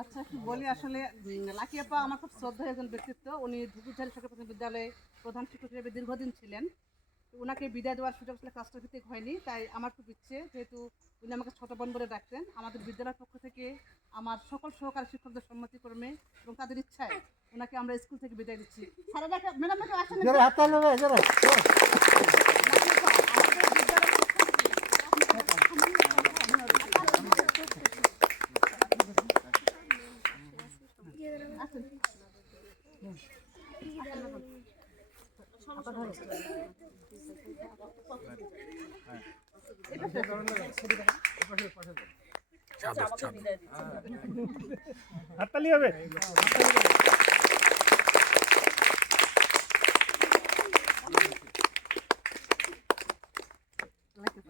আচ্ছা বলি আসলে উম, লাকি আপা আমার খুব শ্রদ্ধা একজন ব্যক্তিত্ব। উনি ধুকুঝারি সরকারি প্রাথমিক বিদ্যালয়ে প্রধান শিক্ষক হিসেবে দীর্ঘদিন ছিলেন। ওনাকে বিদায় দেওয়ার সুযোগ আসলে কাজটা ভিত্তিক হয়নি তাই আমার খুব ইচ্ছে যেহেতু উনি আমাকে ছোট বোন বলে ডাকতেন আমাদের বিদ্যালয়ের পক্ষ থেকে আমার সকল সহকারী শিক্ষকদের সম্মতিক্রমে এবং তাদের ইচ্ছায় ওনাকে আমরা স্কুল থেকে বিদায় দিচ্ছি স্যারা দেখে ম্যাডাম আসেন হাততালি হবে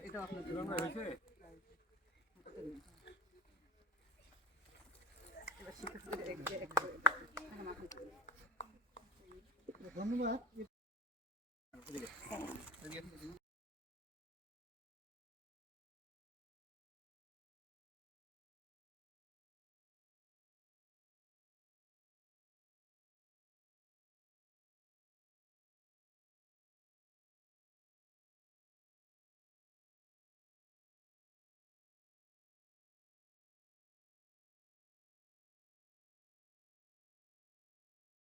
এটাও আপনার। এবার Bunu var. Hadi gel. Hadi gel.